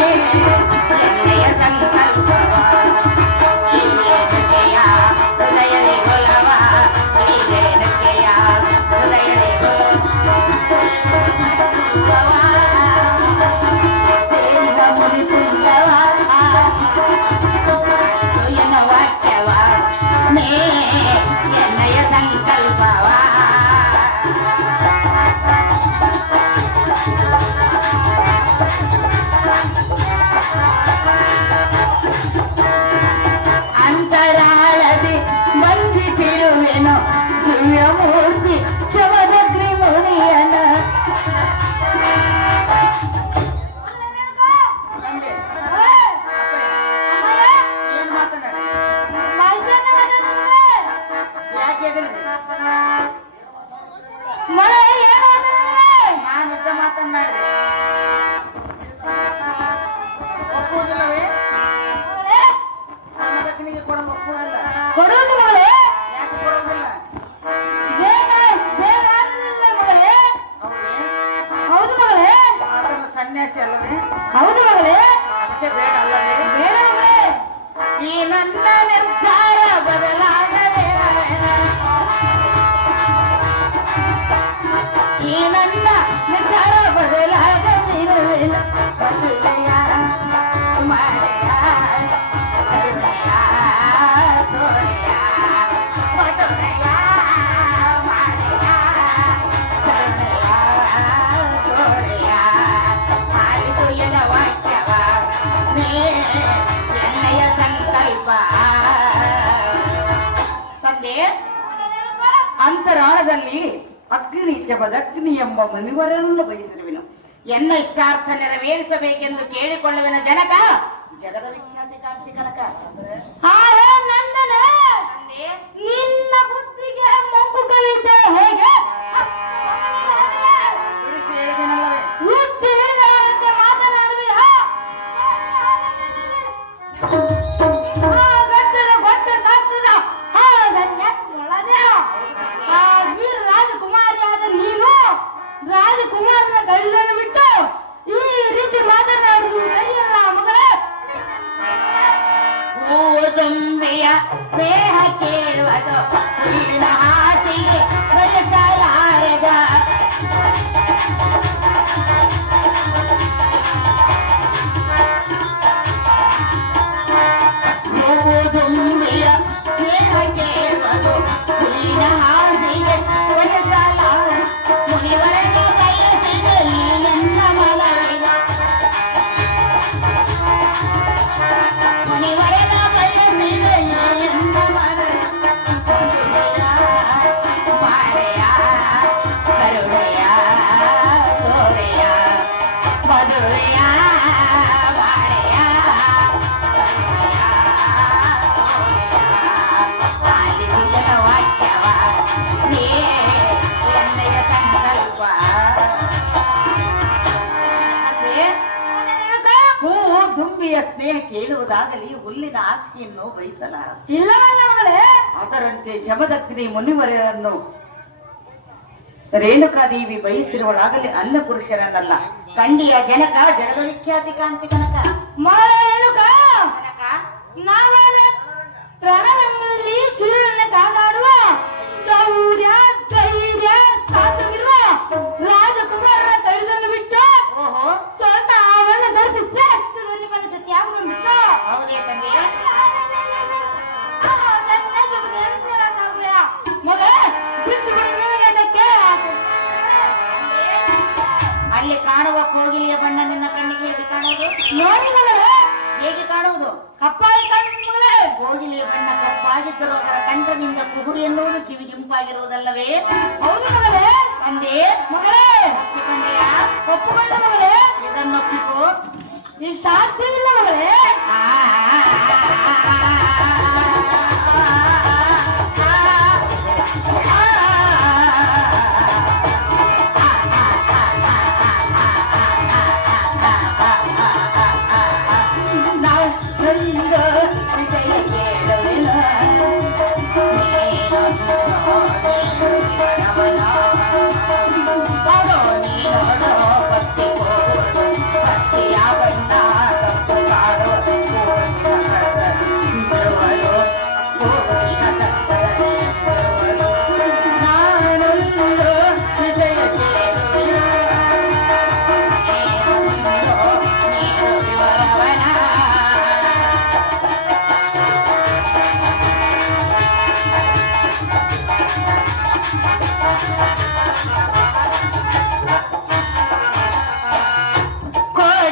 ಎಣ್ಣೆಯ ಸಂಕಲ್ಪವ ಹೃದಯ ಗೊಲವ ಹೃದಯ ವಾಕ್ಯವ ಎಣ್ಣೆಯ ಸಂಕಲ್ಪವ ಅಂತರಾಳದಿ ಬಂಧಿಸಿರುವೆನು ದಿವ್ಯಮೂರ್ತಿ ಶವದಗ್ನಿ ಮುನಿಯನ ನಾನಿದ್ದ ಮಾತನ್ನಾಡಿದೆ ಒಪ್ಪುವುದಿಲ್ಲವೇ ಮದಕನಿಗೆ ಕೊಡಲು ಒಪ್ಪುವುದಿಲ್ಲ ಕೊಡುವುದು ಮಗಳೇ ಯಾಕೆ ಕೊಡುವುದಿಲ್ಲ ಹೌದು ಮಗಳೇ ಅದನ್ನು ಸನ್ಯಾಸಿ ಅಲ್ಲವೇ ಹೌದು ಮಗಳೇ ಅದಕ್ಕೆ ಬೇಡ ಅಲ್ಲವೇ ಬೇಡ ಮಗಳೇ ಈ ನನ್ನ ನಿರ್ಧಾರ ಬದಲಾಗದೆ ಈ ನನ್ನ ನಿರ್ಧಾರ ಬದಲಾಗದಿರುವೆನು ಮದುವೆಯ ಮಾಡೆಯ ಕರುಣೆಯ ತೋರೆಯ ಮದುವೆಯ ಮಾಡೆಯ ಕರುಣೆಯ ತೋರೆಯ ಆಲಿದು ಎನ ವಾಕ್ಯವ ಎಣ್ಣೆಯ ಸಂಕಲ್ಪ ತಂದೆ ಅಂತರಾಳದಲ್ಲಿ ಅಗ್ನಿ ಜಪದಗ್ನಿ ಎಂಬ ಮುನಿವರನ್ನು ಬಯಸಿರುವೆನು ಎನ್ನ ಇಷ್ಟಾರ್ಥ ನೆರವೇರಿಸಬೇಕೆಂದು ಕೇಳಿಕೊಳ್ಳುವೆನ ಜನಕ ಜಗದ ವಿಖ್ಯಾತಿ ಕಾಂತಿ ಕನಕ ನಂದನ ನಿನ್ನ ಬುದ್ಧಿಗೆ ಮೊಗ್ಗು ಕಲಿತೆ ಹೇಗೆ ತಿಳಿಸಿ ಹೇಳಿದೆನಲ್ಲವೇ ಹುಚ್ಚು ಹೇಳಿದವರಂತೆ ಮಾತನಾಡುವೆಯಾ ಗಟ್ಟದ ಗೊಟ್ಟ ತರ್ಸಿದ ವೀರ ರಾಜಕುಮಾರಿಯಾದ ನೀನು ರಾಜಕುಮಾರನ ಕೈಯನ್ನು ಬಿಟ್ಟು ಈ ರೀತಿ ಮಾತನಾಡುವುದು ಸರಿಯಲ್ಲ ಮಗಳೇ ತುಂಬೆಯ ಸ್ನೇಹ ಕೇಳುವುದು ಹುಲ್ಲಿನ ಹಾಸಿಗೆ ಬಯಸಲಾರದ ತುಂಬೆಯ ಸ್ನೇಹ ಕೇಳುವುದು ಹುಲ್ಲಿನ ಹಾಸಿಗೆ ಬಯಸಲಾರ ಮುನಿವರನ ಬಯಸಿದೆ ಈ ನನ್ನ ಮನವಿನ ಮುನಿವರನ ಬಯಸಿದೆ ಈ ನನ್ನ ಮನವಿನ ಮಾಡೆಯ ಕರುಣೆಯ ತೋರೆಯ ಮದುವೆಯ ಮಾಡೆಯ ಕರುಣೆಯ ಆಲಿಸುವ ವಾಕ್ಯವ ಎಣ್ಣೆಯ ಸಂಕಲ್ಪ ಹೂವು ದುಂಬಿಯ ಸ್ನೇಹ ಕೇಳುವುದಾಗಲಿ ಹುಲ್ಲಿನ ಆಸ್ತಿಯನ್ನು ಬಯಸಲಾರ ಇಲ್ಲವಲ್ಲ ಮಗಳೇ ಅದರಂತೆ ಜಮದಗ್ನಿ ಮುನಿವರರನ್ನು ರೇಣುಕಾದೇವಿ ಬಯಸಿರುವಳಾಗಲಿ ಅನ್ನ ಪುರುಷರನ್ನಲ್ಲ ಕಂಡಿಯ ಜನಕ ಜಗದ ವಿಖ್ಯಾತಿ ಕಾಂತಿ ಕನಕ ಮಗಳೇನುಕ ಕನಕ ನಾವೇ ರಣರಂಗದಲ್ಲಿ ಶಿರನ್ನ ಕಾದಾಡುವ ಶೌರ್ಯ ಧೈರ್ಯ ಸಾಧವಿರುವ ರಾಜಕುಮಾರರ ಕೈಗಳನ್ನು ಬಿಟ್ಟು ಓಹೋ ಸ್ವಲ್ಪ ಅವನ ಧರಿಸಿ ಹತ್ತದಲ್ಲಿ ಮನಸ್ಸು ತ್ಯಾಗವನ್ನು ಬಿಟ್ಟು ಹೌದೇ ತಂದೆಯ ಮಗಳೇ ಬಿಟ್ಟು ಬಿಡಕ್ಕೆ ಅಲ್ಲಿ ಕಾಣುವ ಕೋಗಿಲಿಯ ಬಣ್ಣ ನಿನ್ನ ಕಣ್ಣಿಗೆ ಹೇಗೆ ಕಾಣುವುದು ನೋಡಿ ಮಗಳೇ ಹೇಗೆ ಕಾಣುವುದು ಕಪ್ಪಾಯಿ ಕಾಣಿಸಿ ಮಗಳೇ ಕೋಗಿಲಿಯ ಬಣ್ಣ ಕಪ್ಪಾಗಿದ್ದರೂ ಅದರ ಕಂಠದಿಂದ ಕುಗುರು ಎನ್ನುವುದು ಕಿವಿ ಕೆಂಪಾಗಿರುವುದಲ್ಲವೇ ಹೌದು ಮಗಳೇ ತಂದೆ ಮಗಳೇ ಒಪ್ಪಿಕೊಂಡೆಯ ಒಪ್ಪುಕೊಂಡ ಮಗಳೇ ಇದನ್ನು ಒಪ್ಪಿಕೋ ಇಲ್ಲಿ ಸಾಧ್ಯವಿಲ್ಲ ಮಗಳೇ ಭಕ್ತಿ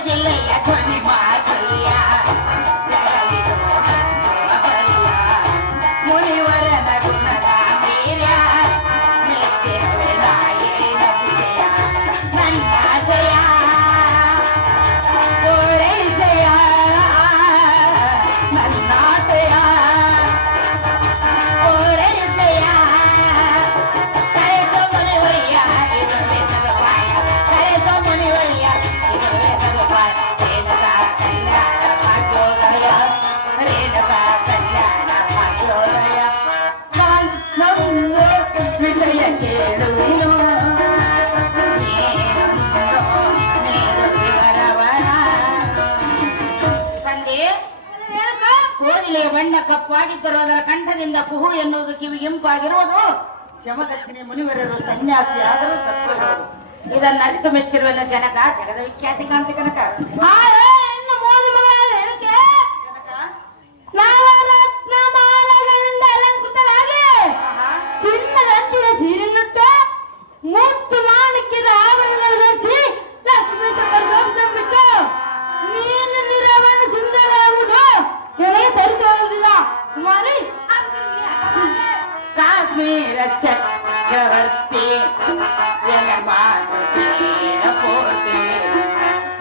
ಕೋಗಿಲೆಯ ಧ್ವನಿ ಮಾಧುರ್ಯ ಜಗವಿದು ಅಪರ್ಯ. ಮುನಿವರನ ಗುಣದ ವೀರ್ಯ ನಿತ್ಯವೇ ನಾಯೇನ ವಿಜಯ. ನನ್ನ ಜಯ ಪೂರೈಸೆಯ ನನ್ನ ಜಯ ಪೂರೈಸೆಯ. ಕರೆಸೋ ಮುನಿವಯ್ಯ ಇದುವೇ ಸದುಪಾಯ. ಕರೆಸೋ ಮುನಿವಯ್ಯ ಇದುವೇ ಸದುಪಾಯ. ರೇಣುಕಾ ಕಲ್ಯಾಣ ಭಾಗ್ಯೋದಯ. ರೇಣುಕಾ ಕಲ್ಯಾಣ ಭಾಗ್ಯೋದಯ. ನಮ್ಮ ವಿಷಯ ಕೇಳುವೆನು ಕೋಗಿಲೆಯ ಬಣ್ಣ ಕಪ್ಪಾಗಿದ್ದರೂ ಅದರ ಕಂಠದಿಂದ ಕುಹು ಎನ್ನುವುದು ಕಿವಿಗೆ ಇಂಪಾಗಿರುವುದು. ಜಮದಗ್ನಿ ಮುನಿವರರು ಸನ್ಯಾಸಿ ಆದರೂ ತತ್ವ ಇರುವುದು. ಇದನ್ನು ಅರಿತು ಮೆಚ್ಚಿರುವನು ಜನಕ, ಜಗದ ವಿಖ್ಯಾತಿ ಕಾಂತಿ ಕನಕ. ನವರತ್ನಮಾಲೆಗಳಿಂದ ಅಲಂಕೃತವಾಗಿ ಚಿನ್ನದಂತಿನ ಸೀರೆನ್ನುಟ್ಟು ಮುತ್ತು ಮಾಣಿಕ್ಯದ ಆಭರಣಗಳು ಧರಿಸಿ ಲಕ್ಷ್ಮೀ ಬಿಟ್ಟು ನೀನು ನಿರವನ್ನು ಸುಂದರವಾಗುವುದು ನನಗೆ ತರಿಸುವುದಿಲ್ಲ ಕುಮಾರಿ. ಕಾಶ್ಮೀರ ಚಕ್ರವರ್ತಿ ಜನಮಾನಸೇನ ಪೂರ್ತಿ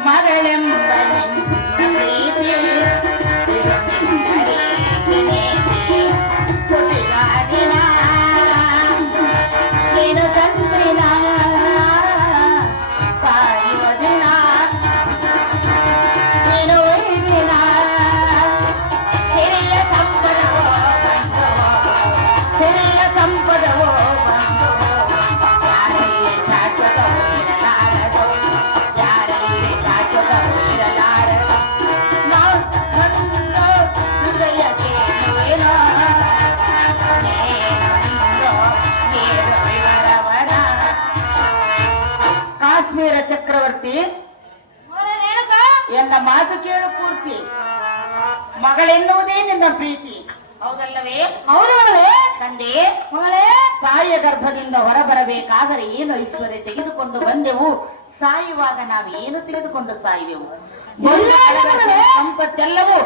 ಮಗಳೆಂಬ ನಿನ್ನ ಪ್ರೀತಿ ಸುತಿಗಾದಿನ ನೀನು ತಂದಿನ ಕಾಯುವ ದಿನ ನೀನು ಒಯ್ದಿನ ಹಿರಿಯ ಸಂಪದವೋ ಬಂಧುವೋ ಹಿರಿಯ ಸಂಪದವೋ ಬಂಧುವೋ ಯಾರಲ್ಲಿ ಶಾಶ್ವತವೋ ಇರಲಾರದು ಯಾರಲ್ಲಿ ಶಾಶ್ವತವೋ ಇರಲಾರದು. ನನ್ನೊಂದು ಹೃದಯ ಕೇಳುವೆನೋ ನೀನೊಂದು ನೀರು ವಿವರವನ. ಕಾಶ್ಮೀರ ಚಕ್ರವರ್ತಿ ಎನ್ನ ಮಾತು ಕೇಳು ಪೂರ್ತಿ. ಮಗಳೆನ್ನುವುದೇ ನಿನ್ನ ಪ್ರೀತಿ ಹೌದಲ್ಲವೇ? ಹೌದು ಮಗಳೇ. ತಂದೆ ಮಗಳೇ, ತಾಯಿಯ ಗರ್ಭದಿಂದ ಹೊರಬರಬೇಕಾದರೆ ಏನು ಐಶ್ವರ್ಯ ತೆಗೆದುಕೊಂಡು ಬಂದೆವು, ಸಾಯುವಾಗ ನಾವೇನು ತೆಗೆದುಕೊಂಡು ಸಾಯುವೆವು. ಸಂಪತ್ತೆಲ್ಲವೂ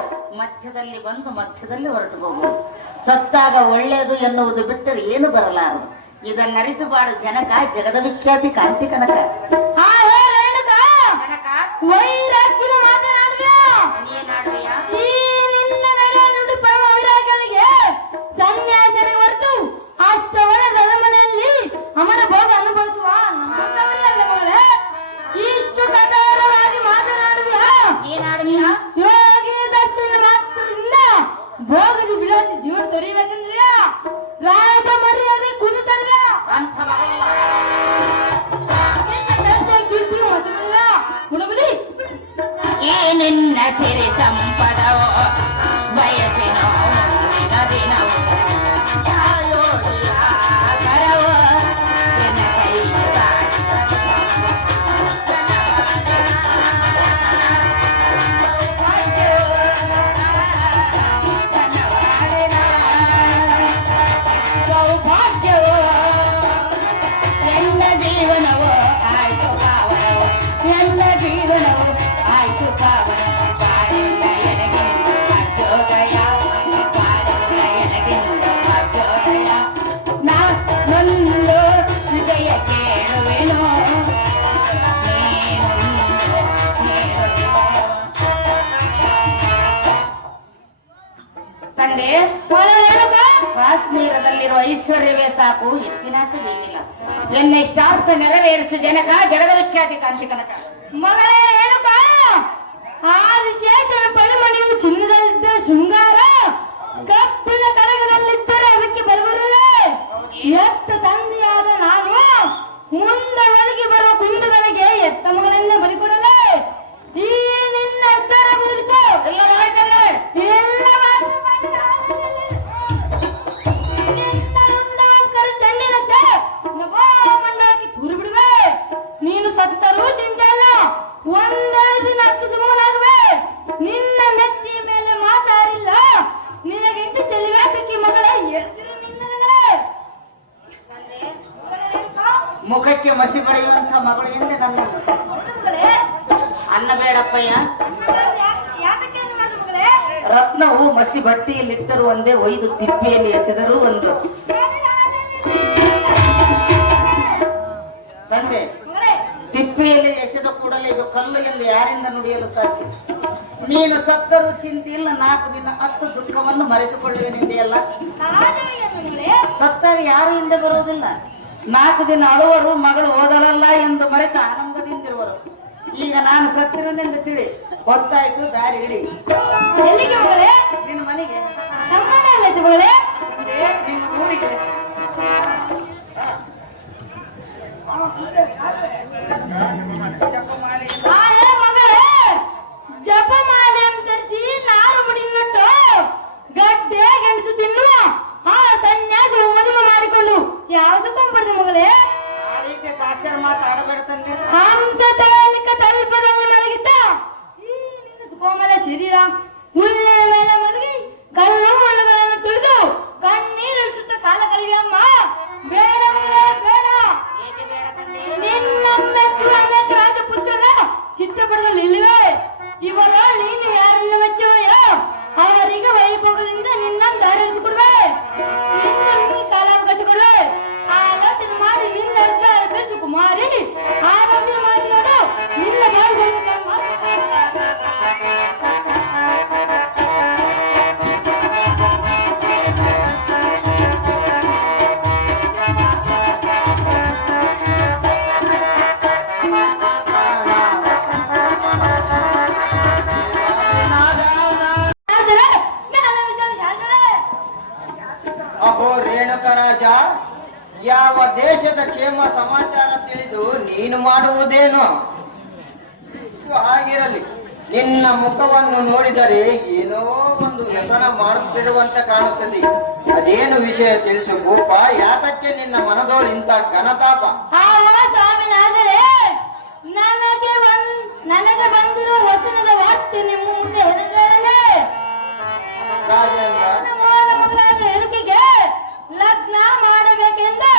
ಮಧ್ಯದಲ್ಲಿ ಬಂದು ಮಧ್ಯದಲ್ಲಿ ಹೊರಟು ಹೋಗುವುದು. ಸತ್ತಾಗ ಒಳ್ಳೆಯದು ಎನ್ನುವುದು ಬಿಟ್ಟರೆ ಏನು ಬರಲಾರದು. ಇದನ್ನರಿತು ಬಾಳು ಜನಕ, ಜಗದ ವಿಖ್ಯಾತಿ ಕಾಂತಿ ಕನಕ. ಕನಕ ವೈರಾಗ್ಯದ ಮಾತನಾಡುವೆ. ನೀನಾಡುವೆಯ ಈ ನಿನ್ನ ನಡೆ ನುಡಿ ಪರಮ ವೈರಾಗ್ಯಗಳಿಗೆ ಸನ್ಯಾಸನೆ ಹೊರತು ಅಷ್ಟವರ ಮನೆಯಲ್ಲಿ ಅಮರ ಭೋಗ ಅನುಭವಿಸುವ ನಮ್ಮಂತವರೇ ಅಲ್ಲ ಮಗಳೇ. ಇಷ್ಟು ಕಠೋರವಾಗಿ ಮಾತನಾಡುವ ನೀನಾಡುವೆಯ ಯೋಗಿ ದರ್ಶನ ಮಾತ್ರದಿಂದ ಭೋಗದ ವಿಲಾಸಿ ಜೀವನ ತೊರೆಯಬೇಕಂದ್ರೆ ರಾಜ ಮರ್ಯಾದೆ ಕುದಿತಲ್ವ ಅಂಥ ಮಗಳಿಲ್ಲ. ಕೀರ್ತಿ ಮತುಳಿಲ್ಲ ಗುಣಬುದಿ. ಈ ನಿನ್ನ ಸಿರಿ ಸಂಪದವೋ ಬಯಸಿನ ಮುಂದಿನ ದಿನವೋ ಯಾಯೋಗಿಯ ಕರವೋ ನಿನ್ನ ಕೈಯ ಸೌಭಾಗ್ಯವೋ ಎಲ್ಲ ಜೀವನವೋ ಆಯ್ತು ಪಾವನವೋ ಎಲ್ಲ ಜೀವನವೋ ಆಯ್ತು ಪಾವನ. ಬಾಳೆಲ್ಲ ಎನಗಿಂದು ಭಾಗ್ಯೋದಯ ಬಾಳೆಲ್ಲ ಎನಗಿಂದು ಭಾಗ್ಯೋದಯ. ನಾನೊಂದು ವಿಜಯ ಕೇಳುವೆನೋ ನೀನೊಂದು ನೀನು. ತಂದೆ ಕಾಶ್ಮೀರದಲ್ಲಿರುವ ಐಶ್ವರ್ಯವೇ ಸಾಕು, ಹೆಚ್ಚಿನ ಆಸೆ ಬೇಕಿಲ್ಲ. ಎನ್ನೆಷ್ಟಾರ್ಥ ನೆರವೇರಿಸಿ ಜನಕ, ಜಗದ ವಿಖ್ಯಾತಿ ಕಾಂತಿ ಕನಕ. ಮಗಳೇ ರೇಣುಕ, ಆದಿಶೇಷನ ಪಣಿಮಣಿಯು ಚಿನ್ನದಲ್ಲಿದ್ದ ಶೃಂಗಾರ ಕಬ್ಬಿಣ ಕಡಗದಲ್ಲಿದ್ದರೆ ಅದಕ್ಕೆ ಬರಬರುವುದೇ. ಎತ್ತ ತಂದೆಯಾದ ನಾನು ಮುಂದೆ ಒದಗಿ ಬರುವ ಕುಂದುಗಳಿಗೆ ಎತ್ತ ಮಗಳಿಂದ ಬಲಿಕೊಡಲೇ. ಈ ನಿನ್ನ ಎತ್ತರ ಬದುಕು ಎಲ್ಲವನ್ನು ನಿನ್ನ ರುಂಡಾಂಕರ ಚೆಂಡಿನಂತೆ ನಗೋ ಮಣ್ಣಾಕಿ ತೂರಿ ಬಿಡುವೆ. ನೀನು ಸತ್ತರೂ ಚಿಂತೆ ಅಲ್ಲ, ಒಂದೆರಡು ದಿನ ಹತ್ತು ಸುಮ್ಮನಾಗುವೆ. ನಿನ್ನ ನೆತ್ತಿಯ ಮೇಲೆ ಮಾತಾಡಿಲ್ಲ, ನಿನಗಿಂತ ಚೆಲುವಾಟಕ್ಕೆ ಮಗಳೇ ಎಳ್ದಿರು ನಿನ್ನಗಳೇ. ಮುಖಕ್ಕೆ ಮಸಿ ಬಳಿಯುವಂತ ಮಗಳು ಎಂದೆ ನನ್ನ ಹೌದು ಮಗಳೇ. ಅನ್ನ ಮಾಡಬೇಡಪ್ಪಯ್ಯ. ಯಾತಕ್ಕೆ ಏನು ಮಾಡಿದ್ರು ಮಗಳೇ? ರತ್ನವು ಮಸಿ ಬಟ್ಟೆಯಲ್ಲಿಟ್ಟರು ಒಂದೇ, ಒಯ್ದು ತಿಪ್ಪೆಯಲ್ಲಿ ಎಸೆದರು ಒಂದು. ತಂದೆ, ಮಗಳೇ, ತಿಪ್ಪೆಯಲ್ಲಿ ಎಸೆದ ಕೂಡಲೇ ಇದು ಕಲ್ಲು ಎಂದು ಯಾರಿಂದ ನುಡಿಯಲು ಸಾಧ್ಯ? ನೀನು ಸತ್ತರೂ ಚಿಂತೆ ಇಲ್ಲ, 4 ದಿನ 10 ದುಃಖವನ್ನು ಮರೆತುಕೊಳ್ಳುವೆನೆಂದೆಯಲ್ಲ. ಸಹಜವೇ ಏನು ಮಗಳೇ? ಸತ್ತಾಗ ಯಾರು ಹಿಂದೆ ಬರೋದಿಲ್ಲ. 4 ದಿನ ಅಳುವರು, ಮಗಳು ಹೋದಳಲ್ಲ ಎಂದು ಮರೆತು ಆನಂದದಿಂದಿರುವರು. ಈಗ ನಾನು ಸತ್ತಿರನೆಂದು ತಿಳಿ, ಗೊತ್ತಾಯ್ತು, ದಾರಿ ಹಿಡಿ. ಎಲ್ಲಿಗೆ ಮಗಳೇ? ನಿನ್ನ ಮನೆಗೆ, ನಮ್ಮನೆ ಎಲ್ಲೈತೆ ಮಗಳೇ? ನಿನ್ನ ಊರಿಗೆ. ಮಗಳೇ, ಜಪಮಾಲೆ ಅಂತರಿಸಿ ನಾರು ಮುಡಿನಟ್ಟು ಗಡ್ಡೆ ಗೆಣಸು ತಿನ್ನುವ ಆ ಸನ್ಯಾಸಿಗಳು ಮದುವೆ ಮಾಡಿಕೊಂಡು ಯಾವುದಕ್ಕೊಂಬರ್ದು ಮಗಳೇ? ಆ ರೀತಿ ದಾಸ್ಯರ ಮಾತಾಡಬೇಡ ತಂದೆ. ಹಂಸ ತಾಲಿಕ ತಲ್ಪದಲ್ಲಿ ಮಲಗಿದ್ದ ಈ ನಿನ್ನ ಕೋಮಲ ಶರೀರ ಹುಲ್ಲಿನ ಮೇಲೆ ಮಲಗಿ ಕಲ್ಲು ಮುಳ್ಳುಗಳನ್ನು ತುಳಿದು ಕಣ್ಣೀರಿಳಿಸುತ್ತ ಕಾಲ ಕಳೆಯಮ್ಮ. ಬೇಡ ಮಗಳೇ, ಬೇಡ. ಏಕೆ ಬೇಡ ತಂದೆ? ನಿನ್ನ ಮೆಚ್ಚುವ ಅನೇಕ ರಾಜಪುತ್ರನ ಚಿತ್ರಪಟಗಳಿಲ್ಲವೇ? ಇವರು ನೀನು ಯಾರನ್ನು ಮೆಚ್ಚುವೆಯೋ ಅವರಿಗೆ ವೈಭೋಗದಿಂದ ನಿನ್ನ ದಾರಿ ಹಿಡಿದುಕೊಡುವೆ. ಇನ್ನು ನಿನಗೆ ಕಾಲಾವಕಾಶ ಕೊಡುವೆ. ಆಲೋಚನೆ ಮಾಡಿ ನಿನ್ನ ಬೆಚ್ಚು ಕುಮಾರಿ, ಆಲೋಚನೆ ಮಾಡಿ ನೋಡು ನಿನ್ನ ಅಹೋ ರೇಣುಕ ರಾಜ, ಯಾವ ದೇಶದ ಕ್ಷೇಮ ಸಮಾಚಾರ ತಿಳಿದು ನೀನು ಮಾಡುವುದೇನು? ಹಾಗಿರಲಿ, ನಿನ್ನ ಮುಖವನ್ನು ನೋಡಿದರೆ ಏನೋ ಒಂದು ವ್ಯಸನ ಮಾಡುತ್ತಿರುವಂತೆ ಕಾಣುತ್ತದೆ. ಅದೇನು ವಿಷಯ ತಿಳಿಸು ಭೂಪ, ಯಾತಕ್ಕೆ ನಿನ್ನ ಮನದೋಳು ಇಂಥ ಘನತಾಪ? ಸ್ವಾಮಿನಾದರೆ ನನಗೆ ಬಂದಿರುವ ವಚನದ ವಾರ್ತೆ ನಿಮ್ಮ ಮುಂದೆ ಹೊರಗೇಳಲೇ? ರಾಜೇಂದ್ರ, ಮಗನಾದ ಹೆಣಕಿಗೆ ಲಗ್ನ ಮಾಡಬೇಕೆಂದು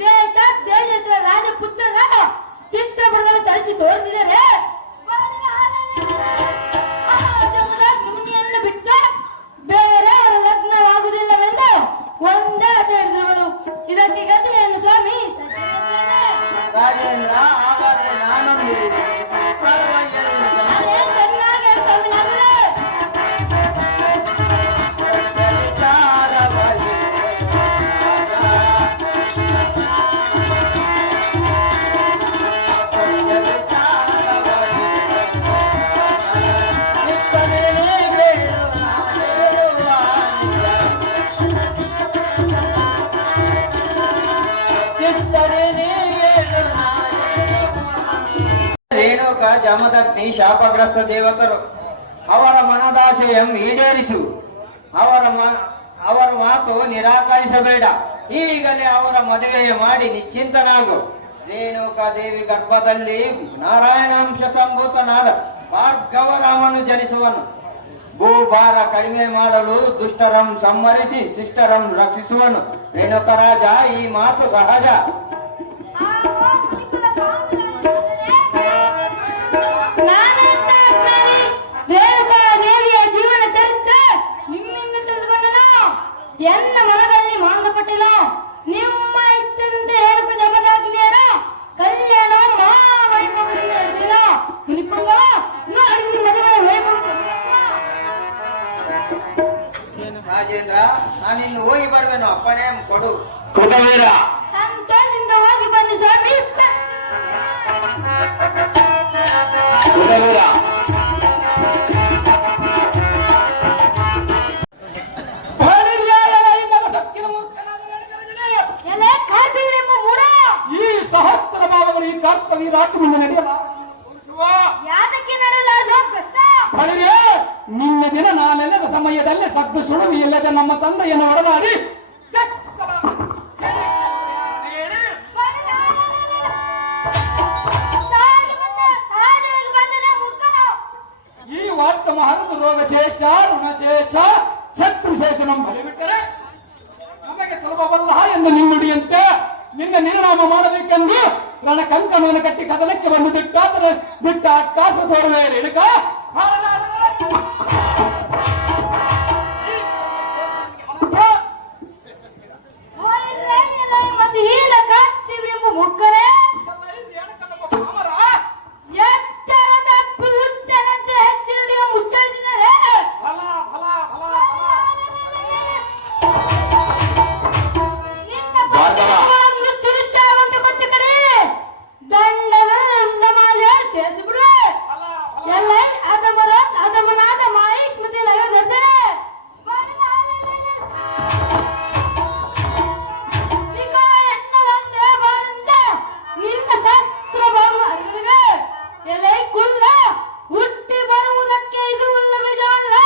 ದೇಶದ ರಾಜಪುತ್ರನ ಚಿತ್ರಪಟಗಳು ತರಿಸಿ ತೋರಿಸಿದರೆ ಭೂಮಿಯನ್ನು ಬಿಟ್ಟು ಬೇರೆಯವರ ಲಗ್ನವಾಗುವುದಿಲ್ಲವೆಂದು ಒಂದೇ ಆಟ ಹಿಡಿದವಳು. ಇದಕ್ಕೆ ಗತಿಯನ್ನು ಸ್ವಾಮಿ? ರಾಜೇಂದ್ರ, ಹಾಗಾದ್ರೆ ನಾನೊಂದು ಅದೇ ಚೆನ್ನಾಗಿ ಸ್ವಾಮಿನಾದರೆ ರೇಣುಕ ಜಮದಗ್ನಿ ಶಾಪಗ್ರಸ್ತ ದೇವತರು, ಅವರ ಮನದಾಶಯಂ ಈಡೇರಿಸು. ಅವರ ಮಾತು ನಿರಾಕರಿಸಬೇಡ. ಈಗಲೇ ಅವರ ಮದುವೆಯ ಮಾಡಿ ನಿಶ್ಚಿಂತನಾಗು. ರೇಣುಕಾ ದೇವಿ ಗರ್ಭದಲ್ಲಿ ನಾರಾಯಣಾಂಶ ಸಂಭೂತನಾದ ಭಾರ್ಗವರಾಮನು ಜನಿಸುವನು. ಭೂಭಾರ ಕಡಿಮೆ ಮಾಡಲು ದುಷ್ಟರಂ ಸಂಹರಿಸಿ ಶಿಷ್ಟರಂ ರಕ್ಷಿಸುವನು. ರೇಣುಕ ರಾಜ, ಈ ಮಾತು ಸಹಜ. ರೇಣುಕಾ ದೇವಿಯ ಜೀವನ ಚರಿತ್ರೆ ನಿಮ್ಮಿಂದ ತಿಳಿದುಕೊಂಡನು. ಎನ್ನ ಮನದಲ್ಲಿ ಮಾಂಗಪಟ್ಟನು. ನಿಮ್ಮ ಇಚ್ಛೆಯಂತೆ ರೇಣುಕ ಜಮದಗ್ನಿಯರ ಕಲ್ಯಾಣ ಮಹಾವೈಭವದಿಂದ ನಡೆಸಿದ ಮುನಿಪಂಗ ನೋಡಿ ಮದುವೆ ವೈಭವ. ರಾಜೇಂದ್ರ, ನಾನಿನ್ನು ಹೋಗಿ ಬರುವೆನು. ಅಪ್ಪಣೆ ಕೊಡು. ಸಂತೋಷದಿಂದ ಹೋಗಿ ಬಂದು ಸ್ವಾಮಿ. ಎಲೆ ಕಾರ್ತಿಕ್ ನಿಮ್ಮ ಮೂಡ ಈ ಸಹಸ್ರ ಭಾವಗಳು ಈ ಕರ್ತವ್ಯ ರಾತ್ರಿಯಿಂದ ನಡೆಯಲ್ಲ. ಯಾತಕ್ಕೆ ನಡೆಯಲಾರದು ಕೃಷ್ಣ? ಬಳಿಯೇ ನಿನ್ನ ದಿನ ನಾನೆಲ್ಲದ ಸಮಯದಲ್ಲಿ ಸದ್ದು ಸುಳುವಿ ಇಲ್ಲದೆ ನಮ್ಮ ತಂದೆಯನ್ನು ಹೊಡೆದಾಡಿ ಈ ವಾರ್ತ ಮಹರ್ಷ ರೋಗ ಶೇಷ ಋಣಶೇಷ ಶತ್ರುಶೇಷ ನಮ್ಮ ಬಳಿ ಬಿಟ್ಟರೆ ನಮಗೆ ಸುಲಭವಲ್ಲ ಎಂದು ನಿನ್ನುಡಿಯಂತೆ ನಿನ್ನ ನಿರ್ಣಾಮ ಮಾಡಬೇಕೆಂದು ರಣ ಕಂಕಮನ ಕಟ್ಟಿ ಕದನಕ್ಕೆ ಬಂದು ದಿಟ್ಟ ಆಕಾಶ ತೋರುವೆ ರೇಣುಕ ಮತ್ತೆ ಹೀಲ ಕಾಡ್ತೀವಿ ಎಂಬ ಮುಕ್ಕರೆ ಎಚ್ಚರ ತಪ್ಪಿ ಉಚ್ಚನಂತೆ ಹೆಚ್ಚಿನ ಮುಚ್ಚರಿಸಿದರೆ ನಿನ್ನ ಪತ್ನಿಗಳನ್ನು ಚುರುಚಾವಂತ ಕೊತ್ತ ಕಡೆ ದಂಡದ ಉಂಡಮಾಲೆ ಸೇರಿಸಿಬಿಡುವೆ ಎಲ್ಲ ಅದಮನಾದ ಮಾಯಿ ಸ್ಮೃತಿ ನಯೋಧರ್ಸೆ ನಿನ್ನ ಶಾಸ್ತ್ರ ಬಾಳು ಅರಿವಿವೆ ಎಲೆ ಕುಲ್ಲ ಹುಟ್ಟಿ ಬರುವುದಕ್ಕೆ ಇದು ಉಲ್ಲ ಬೀಜವಲ್ಲ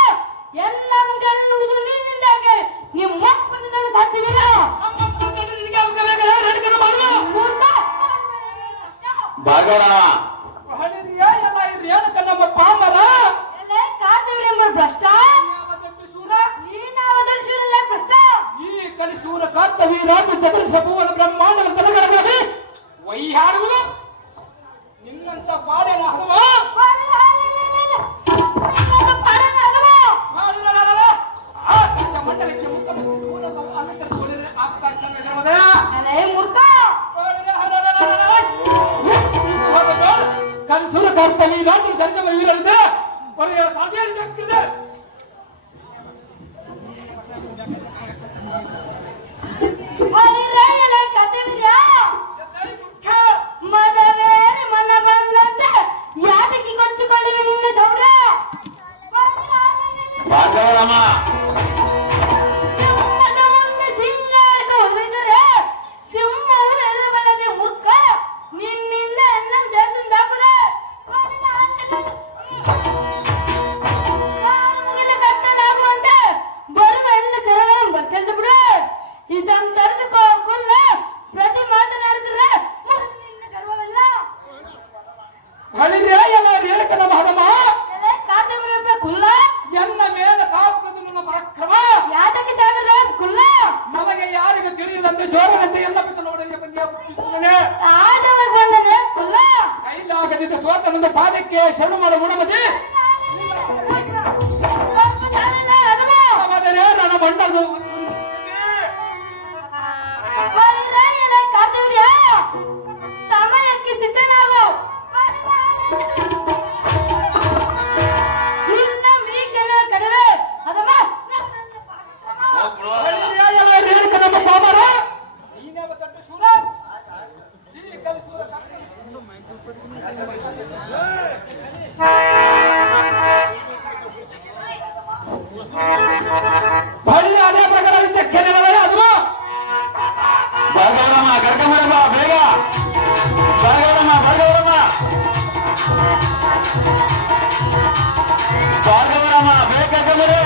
ಎಲ್ಲ ಗೆಲ್ಲುವುದು ನಿನ್ನಿಂದಾಗೆ ನಿಮ್ಮಪ್ಪನ ಸಾಧ್ಯವಿಲ್ಲ ನಮ್ಮ ಪಾಮರ ಎಲೆ ಕಾದಿವ್ರೆಂಬ ಭ್ರಷ್ಟ ನೀನಾವದರ್ಶಿರಲ್ಲ ಭ್ರಷ್ಟ ಈ ಕಲಿಸೂರ ಕಾರ್ತವಿ ರಾಜ ಚತುರ್ಶ ಭುವನ ಬ್ರಹ್ಮಾಂಡದ ತಲೆಗಳಲ್ಲಿ ವೈಹಾಡುವುದು ನಿನ್ನಂತ ಪಾಡಿನ ಹನುಮ ಆಕಾಶ ಮಂಡಲಕ್ಕೆ ಮುಖಮುಖಿ ಸೂರ್ಯನ ಅಲಂಕರಿಸಿಕೊಂಡಿದೆ ಆಕಾಶ ನಗರವೇ ಎಲೆ ಮೂರ್ಖ ಕಲಿಸೂರ ಕಾರ್ತವಿ ರಾಜ ಸಂಜಮ ವೀರರಿಂದ ಕೊನೆಯ ಸಾಧ್ಯ ಇದೆ ಎಲೆ ಕಥೆವಿರ್ಯಾ ಮದವೇರಿ ಮನ ಬಂದಂತೆ ಯಾತಕ್ಕೆ ಕೊಚ್ಚಿಕೊಳ್ಳುವೆ ನಿನ್ನ ಚೌಡ ಸಿಂಹದ ಮುಂದೆ ಸಿಂಗಾರಕ್ಕೆ ಹೊಲಿದರೆ ಸಿಂಹವು ಎದುರುಬಲ್ಲದೆ ಮೂರ್ಖ ನಿನ್ನಿಂದ ಅನ್ನ ಜಾಸ್ತಿಂದಾಕುದೆ ಮುಗಿಲು ಕಟ್ಟಲಾಗುವಂತೆ ಬರುವ ಹೆಣ್ಣು ಸೆರೆಗಳನ್ನು ಬರ್ಸಲ್ದು ಬಿಡು ಇದನ್ನು ತಡೆದುಕೋ ಕುಲ್ಲ ಪ್ರತಿ ಮಾತನಾಡಿದ್ರೆ ನಿನ್ನ ಗರ್ವವಲ್ಲ ಹಳಿದ್ರೆ ಎಲ್ಲ ರೇಣುಕ ನಮ್ಮ ಹನುಮ ಎಲೆ ಕಾದವರ ಕುಲ್ಲ ಎನ್ನ ಮೇಲೆ ಸಾಕುವುದು ನನ್ನ ಪರಾಕ್ರಮ ಯಾತಕ್ಕೆ ಸಾಗರ ಕುಲ್ಲ ನಮಗೆ ಯಾರಿಗೂ ತಿಳಿಯದಂತೆ ಜೋರನಂತೆ ಎಲ್ಲ ಪಿತನೊಡೆಯ ಬಂದಿಯ ಆದವಾಗಿ ಬಂದನೆ ಕುಲ್ಲ ಕೈಲಾಗದಿದ್ದ ಸೋತನೊಂದು ಪಾದಕ್ಕೆ ಶರಣು ಮಾಡ ಗುಣಮತಿ ಆದರೆ ನನ್ನ ಮಂಡಲು ಎಲೆ ಕಾದವ್ರ್ಯ ಸಮಯಕ್ಕೆ ಸಿದ್ಧನಾಗು ನಿನ್ನ ಮೀಕ್ಷಣ ಕಡಿಮೆ ಅದಮ್ಮ ಎಲ್ಲ ರೇಣುಕ ನಮ್ಮ ಪಾಮರ ನೀನೇ ತಟ್ಟ ಶೂರ ಈ ಕಲಿಸೂರ ಬಳಿ ಅದೇ ಪ್ರಕಾರ ವಿದ್ಯಕ್ಕೆ ಅದು ಭಾಗವರಮ್ಮ ಕರ್ಕೊಂಬರಮ್ಮ ಬೇಗ ಭಾಗವರಮ್ಮ ಬೇಗ ಕರ್ಕೊಂಬರಿ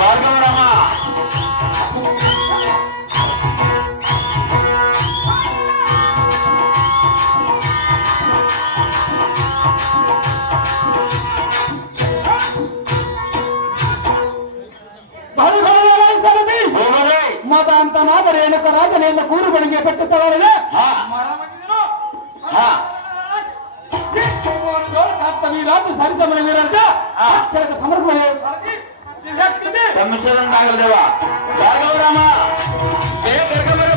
ಭಾಗವರಮ್ಮ ಮತ ಅಂತ ನಾದ ರೇಣುಕ ರಾಜನೆಯಿಂದ ಕೂರುಗಳಿಗೆ ಪೆಟ್ಟು ತಗೊಳ್ಳದೆ ಕಾರ್ತವಿ ರಾಜು ಸರಿಸಮನ ವೀರಂತ ಅಕ್ಷರಕ ಸಮರ್ಪಣೆ ಕಮಿಷನ್ ಆಗಲ್ದೇವ ಭಾಗವರಮ್ಮ ಬೇಗ ಕರ್ಕೊಂಬರಿ